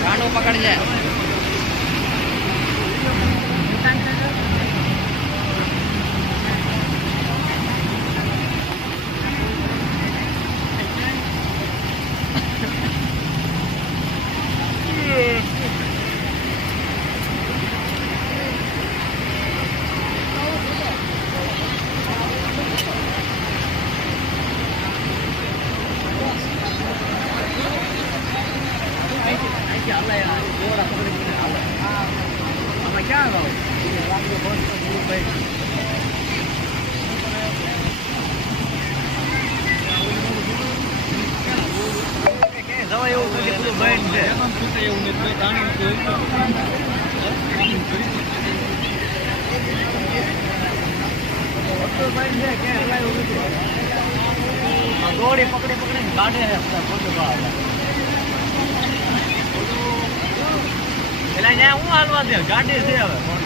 કાંડો પકડી લે. ક્યાં ગાવ દવા એવું નથી બધું બંધ છે એવું નથી દોડી પકડી પકડીને કાઢે છે એટલે અહીંયા હું હાલવા દે ગાડી છે હવે